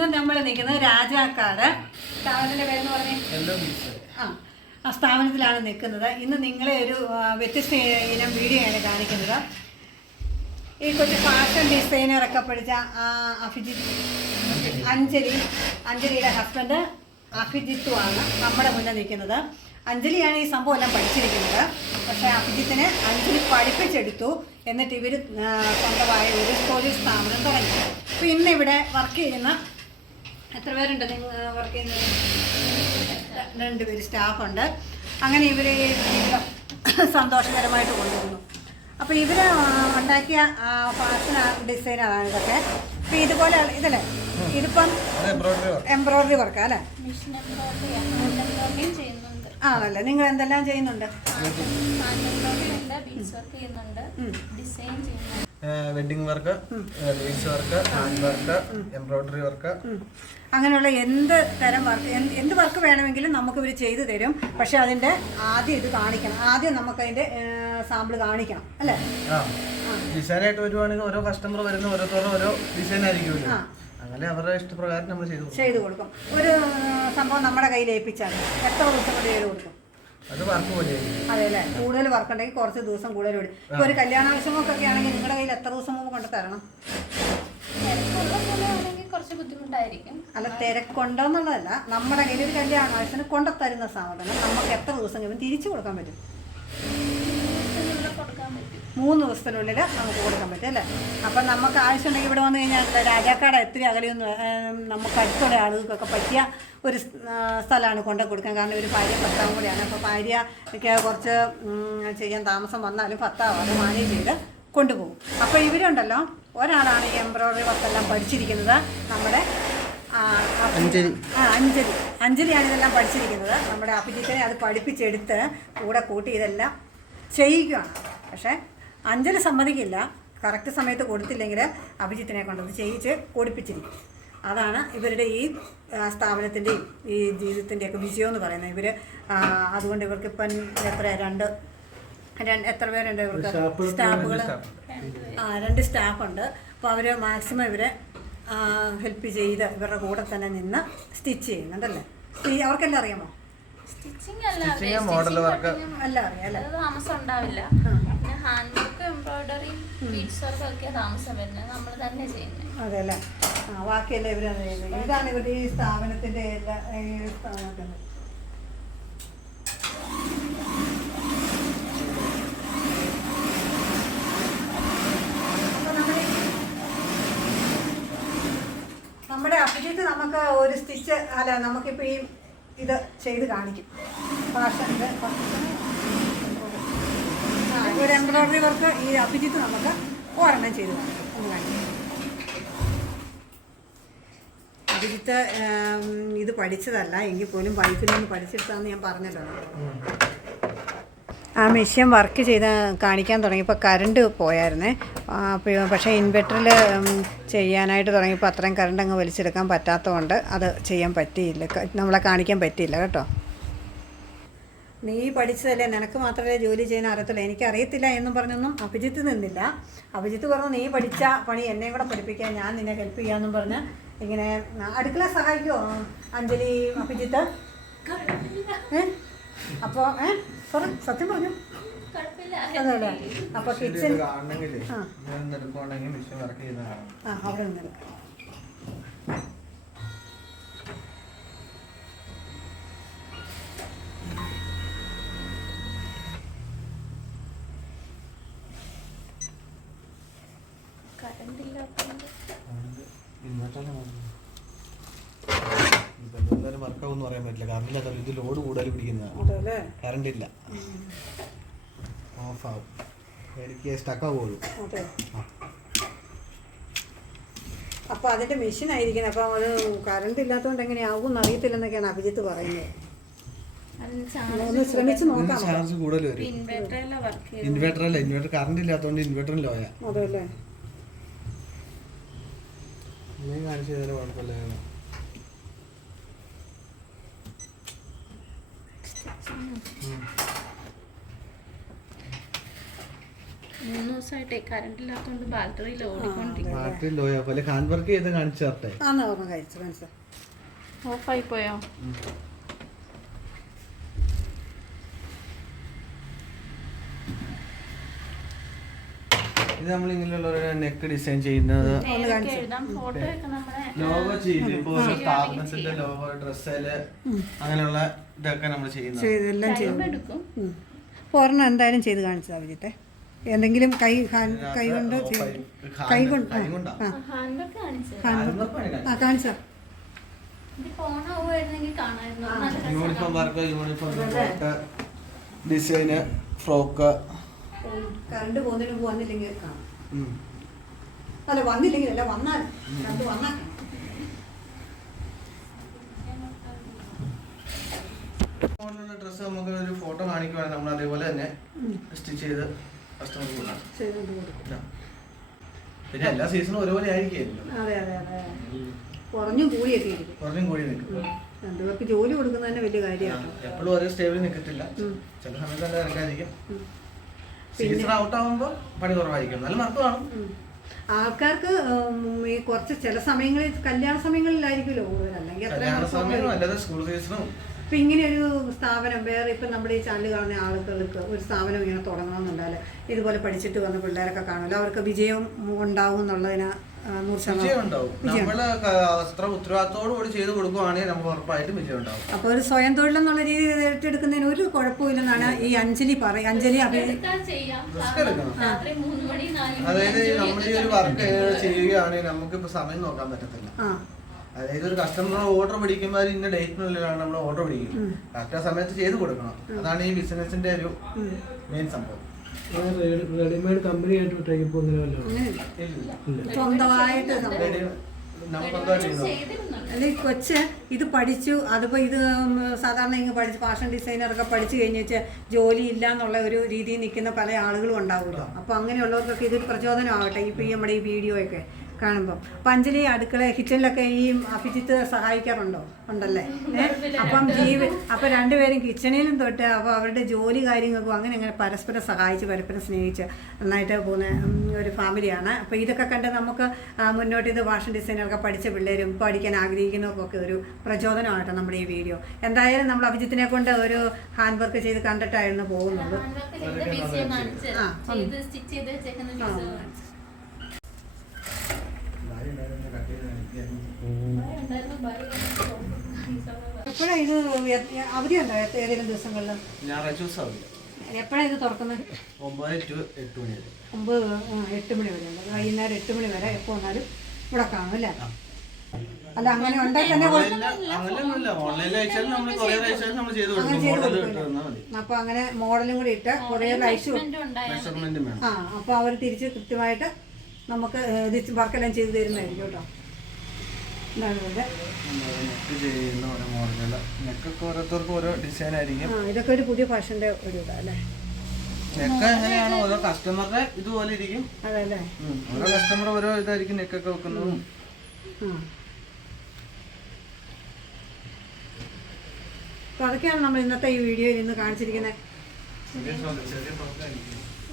ഇന്ന് നമ്മൾ നിൽക്കുന്നത് രാജാക്കാട് സ്ഥാപനത്തിൻ്റെ പേരെന്ന് പറഞ്ഞേ. ആ സ്ഥാപനത്തിലാണ് നിൽക്കുന്നത്. ഇന്ന് നിങ്ങളെ ഒരു വ്യത്യസ്ത ഇനം വീഡിയോ ആണ് കാണിക്കുന്നത്. ഈ കൊച്ചു ഫാഷൻ ഡിസൈനറൊക്കെ പഠിച്ച അഞ്ജലിയുടെ ഹസ്ബൻഡ് അഭിജിത്തുമാണ് നമ്മുടെ മുന്നിൽ നിൽക്കുന്നത്. അഞ്ജലിയാണ് ഈ സംഭവം എല്ലാം പഠിച്ചിരിക്കുന്നത്. പക്ഷേ അഭിജിത്തിനെ അഞ്ജലി പഠിപ്പിച്ചെടുത്തു. എന്നിട്ട് ഇവർ സ്വന്തമായ ഒരു തൊഴിൽ സ്ഥാപനം തുടങ്ങി. അപ്പോൾ ഇന്ന് ഇവിടെ വർക്ക് ചെയ്യുന്ന എത്ര പേരുണ്ട്? നിങ്ങൾ വർക്ക് ചെയ്യുന്നത് 2 പേര് സ്റ്റാഫുണ്ട്. അങ്ങനെ ഇവർ സന്തോഷകരമായിട്ട് കൊണ്ടുപോകുന്നു. അപ്പോൾ ഇവർ ഉണ്ടാക്കിയ ഫാഷൻ ഡിസൈനാണ് ഇതൊക്കെ. അപ്പോൾ ഇതുപോലെ ഇതല്ലേ, ഇതിപ്പം എംബ്രോയിഡറി വർക്കാ അല്ലേ? ആണല്ലേ. നിങ്ങൾ എന്തെല്ലാം ചെയ്യുന്നുണ്ട്? Wedding work, beads work, hand work, embroidery work, അങ്ങനെയുള്ള എന്ത് തരം വർക്ക്, എന്ത് വർക്ക് വേണമെങ്കിലും നമുക്ക് ഇവർ ചെയ്തു തരും. പക്ഷെ അതിൻ്റെ ആദ്യം ഇത് കാണിക്കണം. ആദ്യം നമുക്ക് അതിൻ്റെ സാമ്പിൾ കാണിക്കണം അല്ലേ? ഡിസൈനായിട്ട് വരുവാണെങ്കിൽ ഓരോ കസ്റ്റമർ വരുന്ന ഓരോരുത്തരും ഓരോ ഡിസൈൻ ആയിരിക്കും. അങ്ങനെ അവരുടെ ഇഷ്ടപ്രകാരം നമ്മൾ ചെയ്തു കൊടുക്കും. ഒരു സംഭവം നമ്മുടെ കയ്യിൽ ഏൽപ്പിച്ചാൽ എത്ര ദിവസം കൊണ്ട് ചെയ്ത് കൊടുക്കും? അത് വർക്ക് പോലെ. അതെ അല്ലേ? കൂടുതൽ വർക്ക് ഉണ്ടെങ്കിൽ കുറച്ച് ദിവസം കൂടുതൽ വിടും. ഇപ്പോൾ ഒരു കല്യാണാവശ്യമൊക്കെ ആണെങ്കിൽ നിങ്ങളുടെ കയ്യിൽ എത്ര ദിവസം മുമ്പ് കൊണ്ട് തരണം? കുറച്ച് ബുദ്ധിമുട്ടായിരിക്കും. അല്ല, തിരക്കുണ്ടോന്നുള്ളതല്ല, നമ്മുടെ കയ്യിൽ ഒരു കല്യാണാവശ്യത്തിന് കൊണ്ടുത്തരുന്ന സാധനം നമുക്ക് എത്ര ദിവസം കഴിയുമ്പോൾ തിരിച്ചു കൊടുക്കാൻ പറ്റും? 3 ദിവസത്തിനുള്ളിൽ നമുക്ക് കൊടുക്കാൻ പറ്റും അല്ലേ? അപ്പം നമുക്ക് ആവശ്യമുണ്ടെങ്കിൽ ഇവിടെ വന്നു കഴിഞ്ഞാൽ രാജാക്കാട് എത്തിരി അകലെയൊന്നും നമുക്ക് അടുത്തുള്ള ആളുകൾക്കൊക്കെ പറ്റിയ ഒരു സ്ഥലമാണ് കൊണ്ടു കൊടുക്കാൻ. കാരണം ഒരു ഭാര്യ ഭർത്താവും കൂടിയാണ്. അപ്പോൾ ഭാര്യയ്ക്ക് കുറച്ച് ചെയ്യാൻ താമസം വന്നാലും ഭർത്താവ് അത് മാനേജ് ചെയ്ത് കൊണ്ടുപോകും. അപ്പോൾ ഇവരുണ്ടല്ലോ, ഒരാളാണ് ഈ എംബ്രോയിഡറി വർക്കെല്ലാം പഠിച്ചിരിക്കുന്നത്. നമ്മുടെ അഞ്ജലിയാണ് ഇതെല്ലാം പഠിച്ചിരിക്കുന്നത്. നമ്മുടെ അഭിജിത്തിനെ അത് പഠിപ്പിച്ചെടുത്ത് കൂടെ കൂട്ടി ഇതെല്ലാം ചെയ്യിക്കുകയാണ്. പക്ഷേ അഞ്ജലി സമ്മതിക്കില്ല. കറക്റ്റ് സമയത്ത് കൊടുത്തില്ലെങ്കിൽ അഭിജിത്തിനെ കൊണ്ടത് ചെയ്യിച്ച് കൊടുപ്പിച്ചിരിക്കും. അതാണ് ഇവരുടെ ഈ സ്ഥാപനത്തിൻ്റെയും ഈ ജീവിതത്തിൻ്റെയൊക്കെ വിജയം എന്ന് പറയുന്നത്. ഇവർ അതുകൊണ്ട് ഇവർക്ക് ഇപ്പം എത്ര പേരുണ്ട് ഇവർക്ക്? സ്റ്റാഫുകൾ 2 സ്റ്റാഫുണ്ട്. അപ്പോൾ അവർ മാക്സിമം ഇവരെ ഹെൽപ്പ് ചെയ്ത് ഇവരുടെ കൂടെ തന്നെ നിന്ന് സ്റ്റിച്ച് ചെയ്യുന്നുണ്ടല്ലേ? അവർക്കെല്ലാം അറിയാമോ? മോഡൽ വർക്ക് എല്ലാം അറിയാം അല്ലേ? താമസം ഉണ്ടാവില്ല. പിന്നെ hand work, embroidery, beads work ഒക്കെ താമസം വരുന്നത് നമ്മൾ തന്നെ ചെയ്യുന്നത്. അതെ അല്ലേ? ബാക്കിയെല്ലാം ഇവരാണ് ചെയ്യുന്നത്. ഇതാണ് ഇവരുടെ ഈ സ്ഥാപനത്തിൻ്റെ എല്ലാ സ്ഥാപനത്തിൻ്റെ. നമ്മുടെ അഭിജിത്ത് നമുക്ക് ഒരു സ്റ്റിച്ച് അല്ല, നമുക്കിപ്പോൾ ഈ ഇത് ചെയ്ത് കാണിക്കും. ഫാഷൻ്റെ ഒരു എംബ്രോയിഡറി വർക്ക് ഈ അഭിജിത്ത് നമുക്ക് ഒരെണ്ണം ചെയ്ത് കാണിക്കും. ഒന്ന് കാണിക്കും. അഭിജിത്ത് ഇത് പഠിച്ചതല്ല എങ്കിൽ പോലും വൈഫിൽ നിന്ന് പഠിച്ചെടുത്താന്ന് ഞാൻ പറഞ്ഞല്ലോ. ആ മെഷീൻ വർക്ക് ചെയ്ത് കാണിക്കാൻ തുടങ്ങിയപ്പോൾ കറണ്ട് പോയായിരുന്നേ. പക്ഷേ ഇൻവെർട്ടറിൽ ചെയ്യാനായിട്ട് തുടങ്ങിയപ്പോൾ അത്രയും കറണ്ട് അങ്ങ് വലിച്ചെടുക്കാൻ പറ്റാത്തതുകൊണ്ട് അത് ചെയ്യാൻ പറ്റിയില്ല, നമ്മളെ കാണിക്കാൻ പറ്റിയില്ല കേട്ടോ. നീ പഠിച്ചതല്ലേ, നിനക്ക് മാത്രമേ ജോലി ചെയ്യാൻ അറിയത്തുള്ളൂ, എനിക്കറിയത്തില്ല എന്നും പറഞ്ഞൊന്നും അഭിജിത്ത് നിന്നില്ല. അഭിജിത്ത് പറഞ്ഞു നീ പഠിച്ച പണി എന്നെയും കൂടെ പഠിപ്പിക്കാൻ, ഞാൻ നിന്നെ ഹെൽപ്പ് ചെയ്യാമെന്നും പറഞ്ഞ് ഇങ്ങനെ അടുക്കള സഹായിക്കുമോ അഞ്ജലി അഭിജിത്ത്? അപ്പോൾ സത്യം പറഞ്ഞു അതല്ലേ? അപ്പോൾ കിച്ചൺ അവിടെ നിന്ന് വർക്കാവൊന്നും പറയാൻ പറ്റില്ല. കറണ്ടില്ല, ഇത് ലോഡ് കൂടുതൽ പിടിക്കുന്നതാണ്. കറണ്ട് ഇല്ല, ഓഫ് ആവും, എനിക്ക് സ്റ്റക്കാവുള്ളൂ. അപ്പോൾ അതിൻ്റെ മെഷീൻ ആയിരിക്കുന്നത്. അപ്പോൾ അത് കറണ്ട് ഇല്ലാത്തതുകൊണ്ട് എങ്ങനെയാവും എന്നറിയത്തില്ലെന്നൊക്കെയാണ് അഭിജിത്ത് പറയുന്നത്. ഒന്ന് ശ്രമിച്ച് നോക്കാം. ചാർജ് കൂടുതൽ വരും. ഇൻവെർട്ടർ കറണ്ട് ഇല്ലാത്തതുകൊണ്ട് ഇൻവെർട്ടറിന് ലോയാ. അതല്ലേ? കാണിച്ചു തരാൻ കുഴപ്പമില്ല. 3 ദിവസമായിട്ടേ കറണ്ട് ഇല്ലാത്തതുകൊണ്ട് ബാറ്ററിയിൽ ഓടിക്കൊണ്ടിരിക്കും. ബാറ്ററി ലോയോ പോലെ ഹാൻഡ് വർക്ക് ചെയ്ത് കാണിച്ചു തരട്ടെ. ആന്ന് ഓർമ്മ കഴിച്ചു മനസ്സിലായി. ഓഫായി പോയോ? ഇത് നമ്മൾ ഇങ്ങനെയുള്ള ഒരു നെക്ക് ഡിസൈൻ ചെയ്യുന്നത്, ഫോട്ടോ ഒക്കെ നമ്മുടെ ലോഗോ ചെയ്ത് ഇപ്പോൾ ഒരു സ്ഥാപനത്തിന്റെ ലോഗോ, ഡ്രസ്സില് അങ്ങനെയുള്ള ഇതൊക്കെ നമ്മൾ ചെയ്യുന്നത്. ചെയ്തെല്ലാം ചെയ്തു. എടുക്കും. ഒരെണ്ണം എന്തായാലും ചെയ്ത് കാണിച്ചതാ വിജിത്തെ. എന്തെങ്കിലും കൈ കൊണ്ട് കൈ കൊണ്ട് ഹാൻഡ് വർക്ക് കാണിച്ചത്. കാണിച്ചാ ഇതിപ്പോ ഓണാവുമായിരുന്നെങ്കിൽ കാണാമായിരുന്നു. നല്ല രസം. യൂണിഫോം വർക്ക്, യൂണിഫോം ഡിസൈന്, ഫ്രോക്ക്. കറണ്ട് പോകുന്നതിന് മുമ്പ് വന്നില്ലെങ്കിൽ കാണാം. അല്ല വന്നില്ലെങ്കിൽ അല്ല വന്നാൽ കറണ്ട് വന്നാൽ ഡ്രസ്സ് നമുക്ക് ഒരു ഫോട്ടോ കാണിക്കുവാണെങ്കിൽ നമ്മൾ അതേപോലെ തന്നെ സ്റ്റിച്ച് ചെയ്ത് കസ്റ്റമർക്ക് കൊടുക്കാം. പിന്നെ എല്ലാ സീസണും ഒരുപോലെ ആയിരിക്കും. അതെ അതെ അതെ. കുറഞ്ഞും കൂടിയൊക്കെ ഇരിക്കും. കുറഞ്ഞും കൂടി നിൽക്കും. രണ്ടുപേർക്ക് ജോലി കൊടുക്കുന്നത് തന്നെ വലിയ കാര്യമാണ്. എപ്പോഴും ഒരേ സ്റ്റേബിളിൽ നിൽക്കത്തില്ല. ചില സമയത്ത് നല്ല തിരക്കായിരിക്കും. സീസൺ ഔട്ട് ആകുമ്പോൾ പണി കുറവായിരിക്കും. നല്ല വർക്ക് കാണും. ആൾക്കാർക്ക് ഈ കുറച്ച് ചില സമയങ്ങളിൽ കല്യാണ സമയങ്ങളിലായിരിക്കുമല്ലോ കൂടുതൽ. അല്ലെങ്കിൽ കല്യാണ സമയം അല്ലാതെ സ്കൂൾ സീസണും. ഇപ്പം ഇങ്ങനെ ഒരു സ്ഥാപനം വേറെ ഇപ്പം നമ്മുടെ ഈ ചാനൽ കാണുന്ന ആളുകൾക്ക് ഒരു സ്ഥാപനം ഇങ്ങനെ തുടങ്ങണമെന്നുണ്ടാല് ഇതുപോലെ പഠിച്ചിട്ട് വന്ന പിള്ളേരൊക്കെ കാണുമല്ലോ, അവർക്ക് വിജയം ഉണ്ടാവും എന്നുള്ളതിന് 100% വിജയം ഉണ്ടാവും. നമ്മള് അത്ര ഉത്തരവാദിത്തോടു കൂടി ചെയ്ത് കൊടുക്കുവാണെങ്കിൽ നമുക്ക് ഉറപ്പായിട്ടും വിജയം ഉണ്ടാവും. അപ്പോൾ ഒരു സ്വയം തൊഴിലെന്നുള്ള രീതിയിൽ ഏറ്റെടുക്കുന്നതിന് ഒരു കുഴപ്പമില്ലെന്നാണ് ഈ അഞ്ജലി അതായത് നമ്മൾ ഈ ഒരു വർക്ക് ചെയ്യുകയാണെങ്കിൽ നമുക്കിപ്പോ സമയം നോക്കാൻ പറ്റത്തില്ല. അതായത് ഒരു കസ്റ്റമർ ഓർഡർ പിടിക്കുമ്പോൾ ഇന്ന ഡേറ്റിനുള്ളിലാണ് നമ്മൾ ഓർഡർ പിടിക്കുന്നത്. കറക്റ്റ് ആ സമയത്ത് ചെയ്ത് കൊടുക്കണം. അതാണ് ഈ ബിസിനസിന്റെ ഒരു മെയിൻ സംഭവം. റെഡിമെയ്ഡ് കമ്പനി ആയിട്ട് സ്വന്തമായിട്ട് അല്ലെങ്കിൽ കൊച്ച് ഇത് പഠിച്ചു. അതിപ്പോൾ ഇത് സാധാരണ ഇങ്ങ് പഠിച്ച് ഫാഷൻ ഡിസൈനറൊക്കെ പഠിച്ചു കഴിഞ്ഞ് വെച്ചാൽ ജോലി ഇല്ല എന്നുള്ള ഒരു രീതിയിൽ നിൽക്കുന്ന പല ആളുകളും ഉണ്ടാവുമല്ലോ. അപ്പോൾ അങ്ങനെയുള്ളവർക്കൊക്കെ ഇതൊരു പ്രചോദനമാവട്ടെ ഇപ്പോൾ ഈ നമ്മുടെ ഈ വീഡിയോ ഒക്കെ കാണുമ്പം. അപ്പം അഞ്ജലി അടുക്കള കിച്ചണിലൊക്കെ ഈ അഭിജിത്ത് സഹായിക്കാറുണ്ടോ? ഉണ്ടല്ലേ. അപ്പം രണ്ടുപേരും കിച്ചണിലും തൊട്ട് അപ്പോൾ അവരുടെ ജോലി കാര്യങ്ങൾക്കും അങ്ങനെ പരസ്പരം സഹായിച്ച് പരസ്പരം സ്നേഹിച്ച് നന്നായിട്ട് പോകുന്ന ഒരു ഫാമിലിയാണ്. അപ്പോൾ ഇതൊക്കെ കണ്ട് നമുക്ക് മുന്നോട്ട് ഇത് ഫാഷൻ ഡിസൈനറൊക്കെ പഠിച്ച പിള്ളേരും പഠിക്കാൻ ആഗ്രഹിക്കുന്നവർക്കൊക്കെ ഒരു പ്രചോദനമായിട്ട് നമ്മുടെ ഈ വീഡിയോ. എന്തായാലും നമ്മൾ അഭിജിത്തിനെ കൊണ്ട് ഒരു ഹാൻഡ് വർക്ക് ചെയ്ത് കണ്ടിട്ടായിരുന്നു പോകുന്നത്. എപ്പോഴാണ് ഇത് അവധിയുണ്ടോ ഏതെങ്കിലും ദിവസങ്ങളിൽ? എപ്പോഴാണ് ഇത് തുറക്കുന്നത്? 9 to 8 മണി വരെ. 8 മണി വരെ ഉണ്ട്. വൈകുന്നേരം 8 മണി വരെ എപ്പോൾ വന്നാലും ഇവിടെ കാണും അല്ലേ? അല്ല അങ്ങനെ ഉണ്ടെങ്കിൽ തന്നെ അപ്പൊ അങ്ങനെ മോഡലും കൂടി ഇട്ട് കൊറിയർ അയച്ചു. അപ്പൊ അവർ തിരിച്ച് കൃത്യമായിട്ട് നമുക്ക് ഇത് വർക്കെല്ലാം ചെയ്തു തരുന്നതായിരിക്കും കേട്ടോ. ഇതൊക്കെ ഒരു പുതിയ ഫാഷന്റെ ഒരു ഇതല്ലേ. ഓരോ കസ്റ്റമറുടെ ഇതുപോലെ ഇരിക്കും. അതല്ലേ, ഓരോ കസ്റ്റമർ ഓരോ ഇതായിരിക്കും നെക്കൊക്കെ വെക്കുന്നതും. അപ്പൊ അതൊക്കെയാണ് നമ്മൾ ഇന്നത്തെ ഈ വീഡിയോയിൽ ഇന്ന് കാണിച്ചിരിക്കുന്നത്.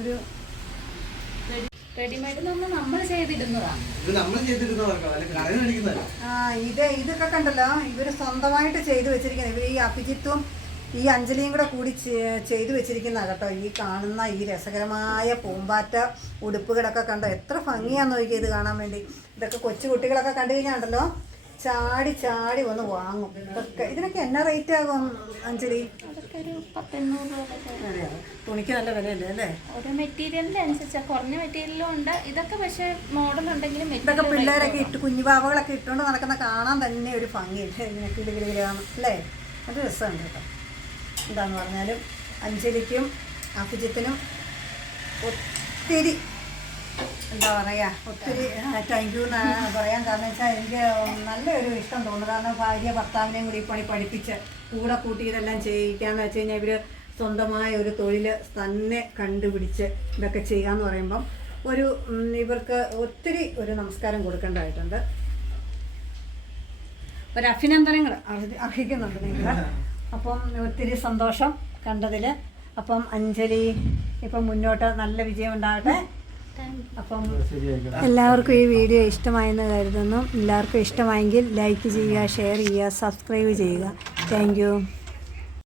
ഒരു ഇതൊക്കെ കണ്ടല്ലോ, ഇവര് സ്വന്തമായിട്ട് ചെയ്തു വെച്ചിരിക്കുന്നത്. ഇവർ ഈ അഭിജിത്തും ഈ അഞ്ജലിയും കൂടി ചെയ്തു വെച്ചിരിക്കുന്ന കേട്ടോ. ഈ കാണുന്ന ഈ രസകരമായ പൂമ്പാറ്റ ഉടുപ്പുകളൊക്കെ കണ്ടോ, എത്ര ഭംഗിയാന്ന് നോക്കി ഇത് കാണാൻ വേണ്ടി. ഇതൊക്കെ കൊച്ചു കുട്ടികളൊക്കെ കണ്ടു കഴിഞ്ഞാണ്ടല്ലോ ചാടി ചാടി വന്ന് വാങ്ങും. ഇതൊക്കെ ഇതിനൊക്കെ എന്നാ റേറ്റ് ആകും അഞ്ജലി? തുണിക്ക് നല്ല വിലയല്ലേ അല്ലേ? ഓരോ മെറ്റീരിയലിന്റെ അനുസരിച്ചാ, കുറഞ്ഞ മെറ്റീരിയലും ഉണ്ട്. ഇതൊക്കെ പക്ഷെ മോഡൽ ഉണ്ടെങ്കിലും ഇതൊക്കെ പിള്ളേരൊക്കെ ഇട്ട് കുഞ്ഞുപാവകളൊക്കെ ഇട്ടുകൊണ്ട് നടക്കുന്ന കാണാൻ തന്നെ ഒരു ഭംഗിയില്ലേ, ഇങ്ങനെ കിളികിളിയാണ് അല്ലേ? അത് രസമുണ്ട് കേട്ടോ. എന്താന്ന് പറഞ്ഞാലും അഞ്ജലിക്കും അഭിജിത്തിനും ഒത്തിരി എന്താ പറയുക, ഒത്തിരി താങ്ക് യു പറയാൻ കാരണം വെച്ചാൽ എനിക്ക് നല്ലൊരു ഇഷ്ടം തോന്നുന്നു. കാരണം ഭാര്യ ഭർത്താവിനെയും കൂടി പണി പഠിപ്പിച്ച് കൂടെ കൂട്ടി ഇതെല്ലാം ചെയ്യിക്കാന്ന് വെച്ച് കഴിഞ്ഞാൽ ഇവർ സ്വന്തമായ ഒരു തൊഴിൽ തന്നെ കണ്ടുപിടിച്ച് ഇതൊക്കെ ചെയ്യാന്ന് പറയുമ്പം ഒരു ഇവർക്ക് ഒത്തിരി ഒരു നമസ്കാരം കൊടുക്കേണ്ടതായിട്ടുണ്ട്. ഒരു അഭിനന്ദനങ്ങൾ അർഹിക്കുന്നുണ്ട് നിങ്ങൾ. അപ്പം ഒത്തിരി സന്തോഷം കണ്ടതിൽ. അപ്പം അഞ്ജലി ഇപ്പം മുന്നോട്ട് നല്ല വിജയം ഉണ്ടാകട്ടെ. അപ്പം ശരിയാക്കാം. എല്ലാവർക്കും ഈ വീഡിയോ ഇഷ്ടമായെന്ന് കരുതുന്നു. എല്ലാവർക്കും ഇഷ്ടമായെങ്കിൽ ലൈക്ക് ചെയ്യുക, ഷെയർ ചെയ്യുക, സബ്സ്ക്രൈബ് ചെയ്യുക. Thank you.